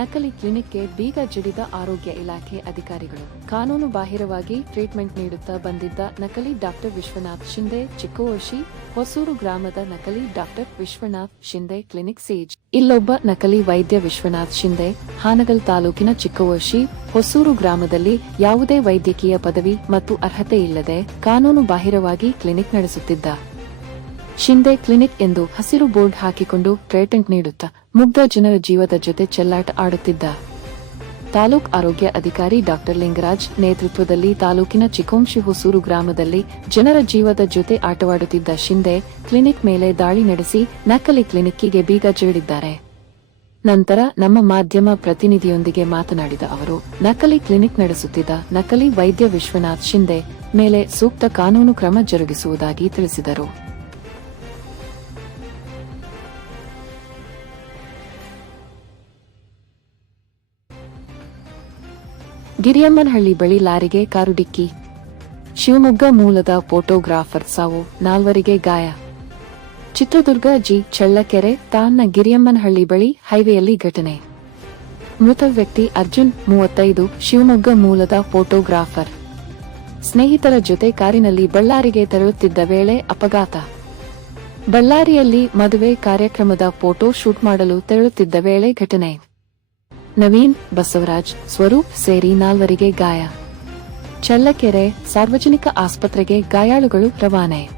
ನಕಲಿ ಕ್ಲಿನಿಕ್ಗೆ ಬೀಗ ಜಿಡಿದ ಆರೋಗ್ಯ ಇಲಾಖೆ ಅಧಿಕಾರಿಗಳು. ಕಾನೂನು ಬಾಹಿರವಾಗಿ ಟ್ರೀಟ್ಮೆಂಟ್ ನೀಡುತ್ತಾ ಬಂದಿದ್ದ ನಕಲಿ ಡಾಕ್ಟರ್ ವಿಶ್ವನಾಥ್ ಶಿಂದೆ ಚಿಕ್ಕೋಶಿ ಹೊಸೂರು ಗ್ರಾಮದ ನಕಲಿ doctor Vishwanath Shinde clinic seize. ಇಲ್ಲೊಬ್ಬ ನಕಲಿ ವೈದ್ಯ ವಿಶ್ವನಾಥ್ ಶಿಂದೆ ಹಾನಗಲ್ ತಾಲೂಕಿನ ಚಿಕ್ಕವರ್ಷಿ ಹೊಸೂರು ಗ್ರಾಮದಲ್ಲಿ ಯಾವುದೇ ವೈದ್ಯಕೀಯ ಪದವಿ ಮತ್ತು ಅರ್ಹತೆ ಇಲ್ಲದೆ ಕಾನೂನು ಬಾಹಿರವಾಗಿ ಕ್ಲಿನಿಕ್ ನಡೆಸುತ್ತಿದ್ದ. ಶಿಂದೆ ಕ್ಲಿನಿಕ್ ಎಂದು ಹಸಿರು ಬೋರ್ಡ್ ಹಾಕಿಕೊಂಡು ಟ್ರೀಟ್ಮೆಂಟ್ ನೀಡುತ್ತಾ ಮುಗ್ಧ ಜನರ ಜೀವದ ಜೊತೆ ಚೆಲ್ಲಾಟ ಆಡುತ್ತಿದ್ದ. ತಾಲೂಕ್ ಆರೋಗ್ಯ ಅಧಿಕಾರಿ ಡಾಕ್ಟರ್ ಲಿಂಗರಾಜ್ ನೇತೃತ್ವದಲ್ಲಿ ತಾಲೂಕಿನ ಚಿಕೋಂಶಿ ಹೊಸೂರು ಗ್ರಾಮದಲ್ಲಿ ಜನರ ಜೀವದ ಜೊತೆ ಆಟವಾಡುತ್ತಿದ್ದ ಶಿಂದೆ ಕ್ಲಿನಿಕ್ ಮೇಲೆ ದಾಳಿ ನಡೆಸಿ ನಕಲಿ ಕ್ಲಿನಿಕ್ಕಿಗೆ ಬೀಗ ಜಡಿದಿದ್ದಾರೆ ನಂತರ ನಮ್ಮ ಮಾಧ್ಯಮ ಪ್ರತಿನಿಧಿಯೊಂದಿಗೆ ಮಾತನಾಡಿದ ಅವರು, ನಕಲಿ ಕ್ಲಿನಿಕ್ ನಡೆಸುತ್ತಿದ್ದ ನಕಲಿ ವೈದ್ಯ ವಿಶ್ವನಾಥ್ ಶಿಂದೆ ಮೇಲೆ ಸೂಕ್ತ ಕಾನೂನು ಕ್ರಮ ಜರುಗಿಸುವುದಾಗಿ ತಿಳಿಸಿದರು. ಗಿರಿಯಮ್ಮನಹಳ್ಳಿ ಬಳಿ ಲಾರಿಗೆ ಕಾರು ಡಿಕ್ಕಿ. ಶಿವಮೊಗ್ಗ ಮೂಲದ ಫೋಟೋಗ್ರಾಫರ್ ಸಾವು ನಾಲ್ವರಿಗೆ ಗಾಯ. ಚಿತ್ರದುರ್ಗ ಜಿ. ಚಳ್ಳಕೆರೆ ತಾನ್ನ ಗಿರಿಯಮ್ಮನಹಳ್ಳಿ ಬಳಿ ಹೈವೇಯಲ್ಲಿ ಘಟನೆ. ಮೃತ ವ್ಯಕ್ತಿ ಅರ್ಜುನ್ ಮೂವತ್ತೈದು, ಶಿವಮೊಗ್ಗ ಮೂಲದ ಫೋಟೋಗ್ರಾಫರ್. ಸ್ನೇಹಿತರ ಜೊತೆ ಕಾರಿನಲ್ಲಿ ಬಳ್ಳಾರಿಗೆ ತೆರಳುತ್ತಿದ್ದ ವೇಳೆ ಅಪಘಾತ. ಬಳ್ಳಾರಿಯಲ್ಲಿ ಮದುವೆ ಕಾರ್ಯಕ್ರಮದ ಫೋಟೋ ಶೂಟ್ ಮಾಡಲು ತೆರಳುತ್ತಿದ್ದ ವೇಳೆ ಘಟನೆ. ನವೀನ್ ಬಸವರಾಜ್ ಸ್ವರೂಪ್ ಸೇರಿ ನಾಲ್ವರಿಗೆ ಗಾಯ. ಚಳ್ಳಕೆರೆ ಸಾರ್ವಜನಿಕ ಆಸ್ಪತ್ರೆಗೆ ಗಾಯಾಳುಗಳು ರವಾನೆ.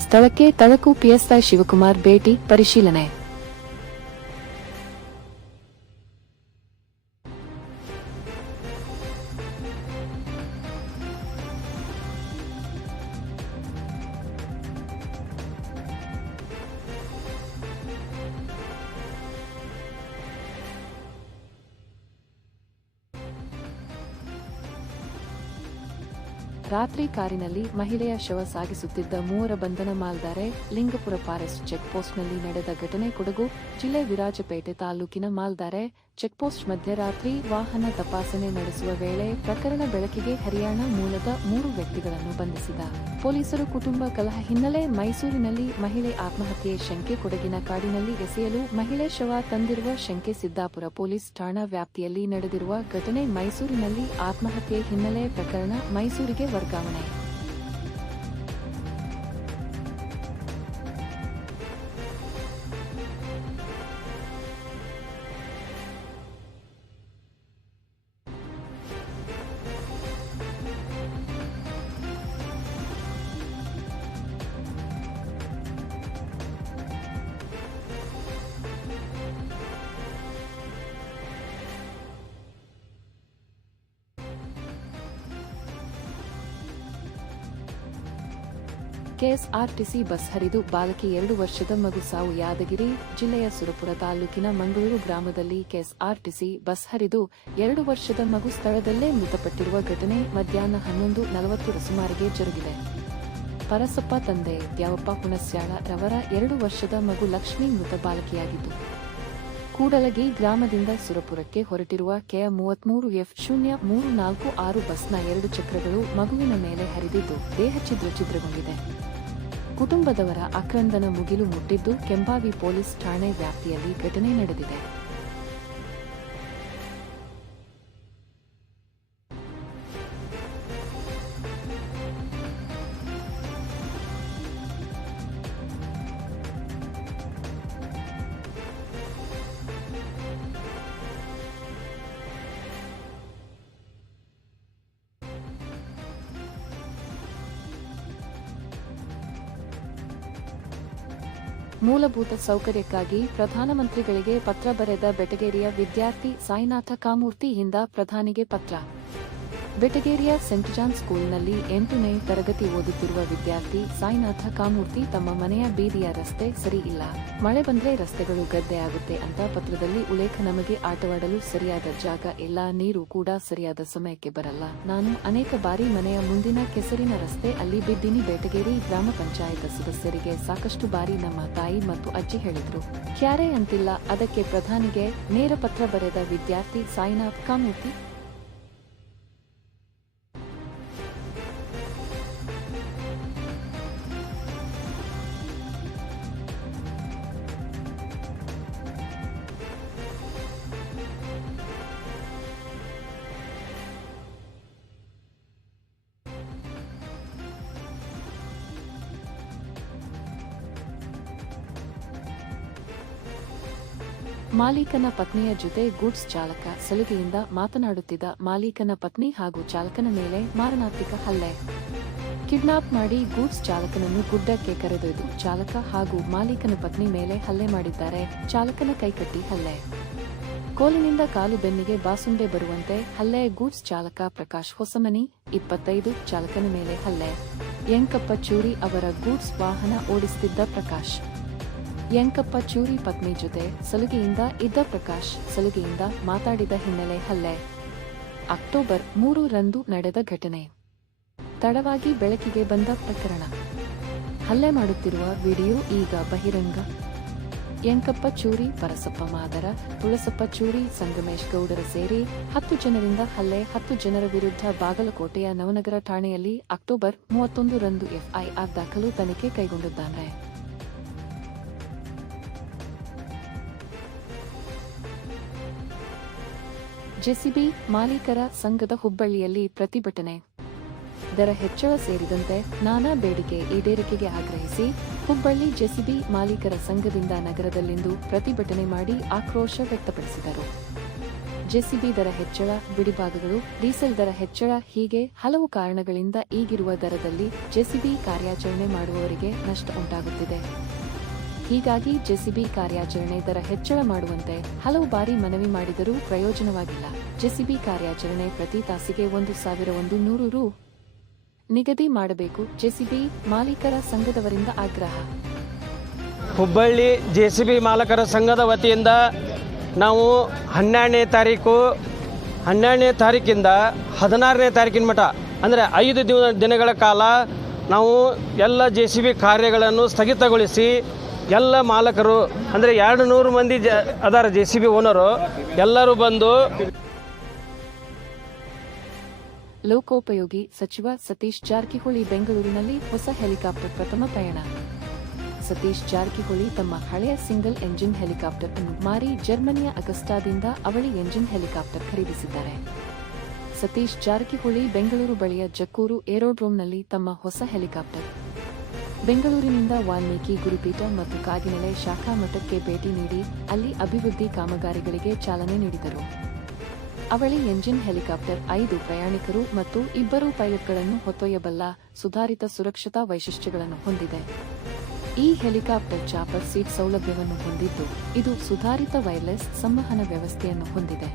ಸ್ಥಳಕ್ಕೆ ತಳಕು ಪಿಎಸ್ಐ ಶಿವಕುಮಾರ್ ಭೇಟಿ, ಪರಿಶೀಲನೆ. ರಾತ್ರಿ ಕಾರಿನಲ್ಲಿ ಮಹಿಳೆಯ ಶವ ಸಾಗಿಸುತ್ತಿದ್ದ ಮೂವರ ಬಂಧನ ಮಾಲ್ದಾರೆ ಲಿಂಗಪುರ ಫಾರೆಸ್ಟ್ ಚೆಕ್ ಪೋಸ್ಟ್ನಲ್ಲಿ ನಡೆದ ಘಟನೆ ಕೊಡಗು ಜಿಲ್ಲೆ ವಿರಾಜಪೇಟೆ ತಾಲೂಕಿನ ಮಾಲ್ದಾರೆ ಚೆಕ್ಪೋಸ್ಟ್ ಮಧ್ಯರಾತ್ರಿ ವಾಹನ ತಪಾಸಣೆ ನಡೆಸುವ ವೇಳೆ ಪ್ರಕರಣ ಬೆಳಕಿಗೆ ಹರಿಯಾಣ ಮೂಲದ ಮೂರು ವ್ಯಕ್ತಿಗಳನ್ನು ಬಂಧಿಸಿದ. ಪೊಲೀಸರು ಕುಟುಂಬ ಕಲಹ ಹಿನ್ನೆಲೆ ಮೈಸೂರಿನಲ್ಲಿ ಮಹಿಳೆ ಆತ್ಮಹತ್ಯೆ ಶಂಕೆ ಕೊಡಗಿನ ಕಾಡಿನಲ್ಲಿ ಎಸೆಯಲು ಮಹಿಳೆ ಶವ ತಂದಿರುವ ಶಂಕೆ ಸಿದ್ದಾಪುರ ಪೊಲೀಸ್ ಠಾಣಾ ವ್ಯಾಪ್ತಿಯಲ್ಲಿ ನಡೆದಿರುವ ಘಟನೆ ಮೈಸೂರಿನಲ್ಲಿ ಆತ್ಮಹತ್ಯೆ ಹಿನ್ನೆಲೆ ಪ್ರಕರಣ ಮೈಸೂರಿಗೆ to go, Renee. KSRTC bus ಹರಿದು ಬಾಲಕಿ ಎರಡು ವರ್ಷದ ಮಗು ಸಾವು ಯಾದಗಿರಿ ಜಿಲ್ಲೆಯ ಸುರಪುರ ತಾಲೂಕಿನ ಮಂಗಳೂರು ಗ್ರಾಮದಲ್ಲಿ ಕೆಎಸ್ಆರ್ಟಿಸಿ ಬಸ್ ಹರಿದು ಎರಡು ವರ್ಷದ ಮಗು ಸ್ಥಳದಲ್ಲೇ ಮೃತಪಟ್ಟಿರುವ ಘಟನೆ ಮಧ್ಯಾಹ್ನ ಹನ್ನೊಂದು ನಲವತ್ತರ ಸುಮಾರಿಗೆ ಜರುಗಿದೆ. ಪರಸಪ್ಪ ತಂದೆ ದ್ಯಾವಪ್ಪ ಹುಣಸ್ಯಾಳ ರವರ ಎರಡು ವರ್ಷದ ಮಗು ಲಕ್ಷ್ಮಿ ಮೃತ ಬಾಲಕಿಯಾಗಿದ್ದು, ಕೂಡಲಗಿ ಗ್ರಾಮದಿಂದ ಸುರಪುರಕ್ಕೆ ಹೊರಟಿರುವ ಕೆಯ ಮೂವತ್ಮೂರು ಎಫ್ ಶೂನ್ಯ ಮೂರು ನಾಲ್ಕು ಆರು ಬಸ್ನ ಎರಡು ಚಕ್ರಗಳು ಮಗುವಿನ ಮೇಲೆ ಹರಿದಿದ್ದು, ದೇಹ ಛಿದ್ರ ಛಿದ್ರಗೊಂಡಿದೆ ಕುಟುಂಬದವರ ಆಕ್ರಂದನ ಮುಗಿಲು ಮುಟ್ಟಿದ್ದು ಕೆಂಬಾವಿ ಪೊಲೀಸ್ ಠಾಣೆ ವ್ಯಾಪ್ತಿಯಲ್ಲಿ ಘಟನೆ ನಡೆದಿದೆ. ಮೂಲಭೂತ ಸೌಕರ್ಯಕ್ಕಾಗಿ ಪ್ರಧಾನಮಂತ್ರಿಗಳಿಗೆ ಪತ್ರ ಬರೆದ ಬೆಟಗೇರಿಯ ವಿದ್ಯಾರ್ಥಿ ಸಾಯಿನಾಥ ಕಾಮೂರ್ತಿಯಿಂದ ಪ್ರಧಾನಿಗೆ ಪತ್ರ. ಬೆಟಗೇರಿಯ ಸೆಂಟ್ ಜಾನ್ ಸ್ಕೂಲ್ನಲ್ಲಿ ಎಂಟನೇ ತರಗತಿ ಓದುತ್ತಿರುವ ವಿದ್ಯಾರ್ಥಿ ಸಾಯಿನಾಥ ಕಾಮೂರ್ತಿ ತಮ್ಮ ಮನೆಯ ಬೀದಿಯ ರಸ್ತೆ ಸರಿ ಇಲ್ಲ. ಮಳೆ ಬಂದ್ರೆ ರಸ್ತೆಗಳು ಗದ್ದೆ ಆಗುತ್ತೆ ಅಂತ ಪತ್ರದಲ್ಲಿ ಉಲ್ಲೇಖ ನಮಗೆ ಆಟವಾಡಲು ಸರಿಯಾದ ಜಾಗ ಇಲ್ಲ, ನೀರು ಕೂಡ ಸರಿಯಾದ ಸಮಯಕ್ಕೆ ಬರಲ್ಲ. ನಾನು ಅನೇಕ ಬಾರಿ ಮನೆಯ ಮುಂದಿನ ಕೆಸರಿನ ರಸ್ತೆ ಅಲ್ಲಿ ಬಿದ್ದೀನಿ. ಬೆಟಗೇರಿ ಗ್ರಾಮ ಪಂಚಾಯತ್ ಸದಸ್ಯರಿಗೆ ಸಾಕಷ್ಟು ಬಾರಿ ನಮ್ಮ ತಾಯಿ ಮತ್ತು ಅಜ್ಜಿ ಹೇಳಿದ್ರು. ಕ್ಯಾರೆ ಅಂತಿಲ್ಲ. ಅದಕ್ಕೆ ಪ್ರಧಾನಿಗೆ ನೇರ ಪತ್ರ ಬರೆದ ವಿದ್ಯಾರ್ಥಿ ಸಾಯಿನಾಥ್ ಕಾಮೂರ್ತಿ ಮಾಲೀಕನ ಪತ್ನಿಯ ಜೊತೆ ಗೂಡ್ಸ್ ಚಾಲಕ ಸಲುಗೆಯಿಂದ ಮಾತನಾಡುತ್ತಿದ್ದ ಮಾಲೀಕನ ಪತ್ನಿ ಹಾಗೂ ಚಾಲಕನ ಮೇಲೆ ಮಾರಣಾಂತಿಕ ಹಲ್ಲೆ. ಕಿಡ್ನಾಪ್ ಮಾಡಿ ಗೂಡ್ಸ್ ಚಾಲಕನನ್ನು ಗುಡ್ಡಕ್ಕೆ ಕರೆದೊಯ್ದು ಚಾಲಕ ಹಾಗೂ ಮಾಲೀಕನ ಪತ್ನಿ ಮೇಲೆ ಹಲ್ಲೆ ಮಾಡಿದ್ದಾರೆ. ಚಾಲಕನ ಕೈಕಟ್ಟಿ ಹಲ್ಲೆ. ಕೋಲಿನಿಂದ ಕಾಲು ಬೆನ್ನಿಗೆ ಬಾಸುಂಡೆ ಬರುವಂತೆ ಹಲ್ಲೆ. ಗೂಡ್ಸ್ ಚಾಲಕ ಪ್ರಕಾಶ್ ಹೊಸಮನಿ, ಇಪ್ಪತ್ತೈದು, ಚಾಲಕನ ಮೇಲೆ ಹಲ್ಲೆ. ಯಂಕಪ್ಪ ಚೂರಿ ಅವರ ಗೂಡ್ಸ್ ವಾಹನ ಓಡಿಸುತ್ತಿದ್ದ ಪ್ರಕಾಶ್. ಯಂಕಪ್ಪ ಚೂರಿ ಪತ್ನಿ ಜೊತೆ ಸಲುಗೆಯಿಂದ ಇದ್ದ ಪ್ರಕಾಶ್ ಸಲುಗೆಯಿಂದ ಮಾತಾಡಿದ ಹಿನ್ನೆಲೆ ಹಲ್ಲೆ. ಅಕ್ಟೋಬರ್ ಮೂರು ರಂದು ನಡೆದ ಘಟನೆ. ತಡವಾಗಿ ಬೆಳಕಿಗೆ ಬಂದ ಪ್ರಕರಣ. ಹಲ್ಲೆ ಮಾಡುತ್ತಿರುವ ವಿಡಿಯೋ ಈಗ ಬಹಿರಂಗ. ಯಂಕಪ್ಪ ಚೂರಿ, ಪರಸಪ್ಪ ಮಾದರ ತುಳಸಪ್ಪ ಚೂರಿ, ಸಂಗಮೇಶ್ ಗೌಡರ ಸೇರಿ ಹತ್ತು ಜನರಿಂದ ಹಲ್ಲೆ, ಹತ್ತು ಜನರ ವಿರುದ್ಧ ಬಾಗಲಕೋಟೆಯ ನವನಗರ ಠಾಣೆಯಲ್ಲಿ ಅಕ್ಟೋಬರ್ ಮೂವತ್ತೊಂದು ರಂದು ಎಫ್ಐಆರ್ ದಾಖಲು ತನಿಖೆ ಕೈಗೊಂಡಿದ್ದಾರೆ ಜೆಸಿಬಿ ಮಾಲೀಕರ ಸಂಘದ ಹುಬ್ಬಳ್ಳಿಯಲ್ಲಿ ಪ್ರತಿಭಟನೆ. ದರ ಹೆಚ್ಚಳ ಸೇರಿದಂತೆ ನಾನಾ ಬೇಡಿಕೆ ಈಡೇರಿಕೆಗೆ ಆಗ್ರಹಿಸಿ ಹುಬ್ಬಳ್ಳಿ ಜೆಸಿಬಿ ಮಾಲೀಕರ ಸಂಘದಿಂದ ನಗರದಲ್ಲಿಂದು ಪ್ರತಿಭಟನೆ ಮಾಡಿ ಆಕ್ರೋಶ ವ್ಯಕ್ತಪಡಿಸಿದರು. ಜೆಸಿಬಿ ದರ ಹೆಚ್ಚಳ, ಬಿಡಿಭಾಗಗಳು, ಡೀಸೆಲ್ ದರ ಹೆಚ್ಚಳ ಹೀಗೆ ಹಲವು ಕಾರಣಗಳಿಂದ ಈಗಿರುವ ದರದಲ್ಲಿ ಜೆಸಿಬಿ ಕಾರ್ಯಾಚರಣೆ ಮಾಡುವವರಿಗೆ ನಷ್ಟ ಉಂಟಾಗುತ್ತಿದೆ. ಹೀಗಾಗಿ ಜೆಸಿಬಿ ಕಾರ್ಯಾಚರಣೆ ದರ ಹೆಚ್ಚಳ ಮಾಡುವಂತೆ ಹಲವು ಬಾರಿ ಮನವಿ ಮಾಡಿದರೂ ಪ್ರಯೋಜನವಾಗಿಲ್ಲ. ಜೆಸಿಬಿ ಕಾರ್ಯಾಚರಣೆ ಪ್ರತಿ ತಾಸಿಗೆ ಒಂದು ಸಾವಿರ ಒಂದು ನೂರು ರು ನಿಗದಿ ಮಾಡಬೇಕು. ಜೆಸಿಬಿ ಮಾಲೀಕರ ಸಂಘದವರಿಂದ ಆಗ್ರಹ. ಹುಬ್ಬಳ್ಳಿ ಜೆಸಿಬಿ ಮಾಲಕರ ಸಂಘದ ವತಿಯಿಂದ ನಾವು ಹನ್ನೆರಡನೇ ತಾರೀಕು, ಹನ್ನೆರಡನೇ ತಾರೀಕಿಂದ ಹದಿನಾರನೇ ತಾರೀಕಿನ ಮಠ, ಅಂದರೆ ಐದು ದಿನ ದಿನಗಳ ಕಾಲ ನಾವು ಎಲ್ಲ ಜೆ ಸಿ ಬಿ ಕಾರ್ಯಗಳನ್ನು ಸ್ಥಗಿತಗೊಳಿಸಿ ಎಲ್ಲ ಮಾಲಕರು, ಅಂದರೆ ಎರಡು ನೂರು ಮಂದಿ ಜ, ಅದಾರ ಜೆ ಸಿ ಬಿ ಓನರು ಎಲ್ಲರೂ ಬಂದು ಲೋಕೋಪಯೋಗಿ ಸಚಿವ ಸತೀಶ್ ಜಾರಕಿಹೊಳಿ ಬೆಂಗಳೂರಿನಲ್ಲಿ ಹೊಸ ಹೆಲಿಕಾಪ್ಟರ್ ಪ್ರಥಮ ಪ್ರಯಾಣ. ಸತೀಶ್ ಜಾರಕಿಹೊಳಿ ತಮ್ಮ ಹಳೆಯ ಸಿಂಗಲ್ ಎಂಜಿನ್ ಹೆಲಿಕಾಪ್ಟರ್ ಅನ್ನು ಮಾರಿ ಜರ್ಮನಿಯ ಅಗಸ್ಟಾದಿಂದ ಅವಳಿ ಎಂಜಿನ್ ಹೆಲಿಕಾಪ್ಟರ್ ಖರೀದಿಸಿದ್ದಾರೆ. ಸತೀಶ್ ಜಾರಕಿಹೊಳಿ ಬೆಂಗಳೂರು ಬಳಿಯ ಜಕ್ಕೂರು ಏರೋಡ್ರೋಮ್ನಲ್ಲಿ ತಮ್ಮ ಹೊಸ ಹೆಲಿಕಾಪ್ಟರ್. ಬೆಂಗಳೂರಿನಿಂದ ವಾಲ್ಮೀಕಿ, ಗುರುಪೀಠ ಮತ್ತು ಕಾಗಿನೆಲೆ ಶಾಖಾ ಮಠಕ್ಕೆ ಭೇಟಿ ನೀಡಿ ಅಲ್ಲಿ ಅಭಿವೃದ್ಧಿ ಕಾಮಗಾರಿಗಳಿಗೆ ಚಾಲನೆ ನೀಡಿದರು. ಅವಳಿ ಎಂಜಿನ್ ಹೆಲಿಕಾಪ್ಟರ್ ಐದು ಪ್ರಯಾಣಿಕರು ಮತ್ತು ಇಬ್ಬರು ಪೈಲಟ್ಗಳನ್ನು ಹೊತ್ತೊಯ್ಯಬಲ್ಲ ಸುಧಾರಿತ ಸುರಕ್ಷತಾ ವೈಶಿಷ್ಟ್ಯಗಳನ್ನು ಹೊಂದಿದೆ. ಈ ಹೆಲಿಕಾಪ್ಟರ್ ಚಾಪರ್ ಸೀಟ್ ಸೌಲಭ್ಯವನ್ನು ಹೊಂದಿದ್ದು, ಇದು ಸುಧಾರಿತ ವೈರ್ಲೆಸ್ ಸಂವಹನ ವ್ಯವಸ್ಥೆಯನ್ನು ಹೊಂದಿದೆ.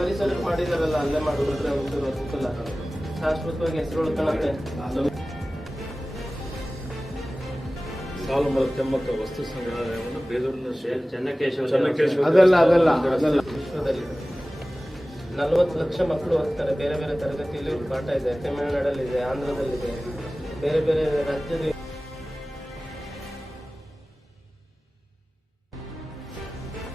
ಪರಿಸರಕ್ಕೆ ಮಾಡಿದಾರಲ್ಲ ಅಲ್ಲೇ ಶಾಶ್ವತವಾಗಿ ಹೆಸರು ಸಾಲು ಕೆಮ್ಮಕ್ಕ ವಸ್ತು ಸಂಗ್ರಹಾಲಯವನ್ನು ಬೇಲೂರಿನ ಶ್ರೀ ಚೆನ್ನಕೇಶವ ಚೆನ್ನಕೇಶವ ಅದಲ್ಲ ಅದಲ್ಲ ಅದಲ್ಲ. ವಿಶ್ವದಲ್ಲಿ ನಲವತ್ತು ಲಕ್ಷ ಮಕ್ಕಳು ಓದ್ತಾರೆ. ಬೇರೆ ಬೇರೆ ತರಗತಿಯಲ್ಲಿ ಪಾಠ ಇದೆ. ತಮಿಳುನಾಡಲ್ಲಿದೆ ಆಂಧ್ರದಲ್ಲಿದೆ. ಬೇರೆ ಬೇರೆ ರಾಜ್ಯದ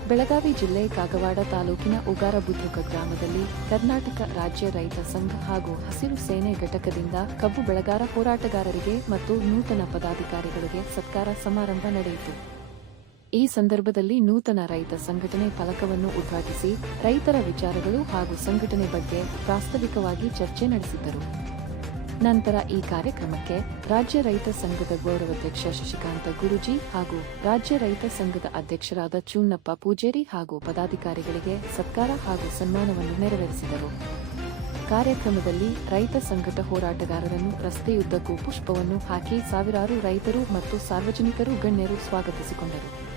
ಬೆಳಗಾವಿ ಜಿಲ್ಲೆ ಕಾಗವಾಡ ತಾಲೂಕಿನ ಉಗಾರ ಬುದ್ರುಕ ಗ್ರಾಮದಲ್ಲಿ ಕರ್ನಾಟಕ ರಾಜ್ಯ ರೈತ ಸಂಘ ಹಾಗೂ ಹಸಿರು ಸೇನೆ ಘಟಕದಿಂದ ಕಬ್ಬು ಬೆಳೆಗಾರ ಹೋರಾಟಗಾರರಿಗೆ ಮತ್ತು ನೂತನ ಪದಾಧಿಕಾರಿಗಳಿಗೆ ಸತ್ಕಾರ ಸಮಾರಂಭ ನಡೆಯಿತು. ಈ ಸಂದರ್ಭದಲ್ಲಿ ನೂತನ ರೈತ ಸಂಘಟನೆ ಫಲಕವನ್ನು ಉದ್ಘಾಟಿಸಿ ರೈತರ ವಿಚಾರಗಳು ಹಾಗೂ ಸಂಘಟನೆ ಬಗ್ಗೆ ಪ್ರಾಸ್ತಾವಿಕವಾಗಿ ಚರ್ಚೆ ನಡೆಸಿದ್ದರು ನಂತರ ಈ ಕಾರ್ಯಕ್ರಮಕ್ಕೆ ರಾಜ್ಯ ರೈತ ಸಂಘದ ಗೌರವಾಧ್ಯಕ್ಷ ಶಶಿಕಾಂತ ಗುರುಜಿ ಹಾಗೂ ರಾಜ್ಯ ರೈತ ಸಂಘದ ಅಧ್ಯಕ್ಷರಾದ ಚೂನ್ನಪ್ಪ ಪೂಜೇರಿ ಹಾಗೂ ಪದಾಧಿಕಾರಿಗಳಿಗೆ ಸತ್ಕಾರ ಹಾಗೂ ಸನ್ಮಾನವನ್ನು ನೆರವೇರಿಸಿದರು. ಕಾರ್ಯಕ್ರಮದಲ್ಲಿ ರೈತ ಸಂಘಟ ಹೋರಾಟಗಾರರನ್ನು ರಸ್ತೆಯುದ್ದಕ್ಕೂ ಪುಷ್ಪವನ್ನು ಹಾಕಿ ಸಾವಿರಾರು ರೈತರು ಮತ್ತು ಸಾರ್ವಜನಿಕರು ಗಣ್ಯರು ಸ್ವಾಗತಿಸಿಕೊಂಡರು.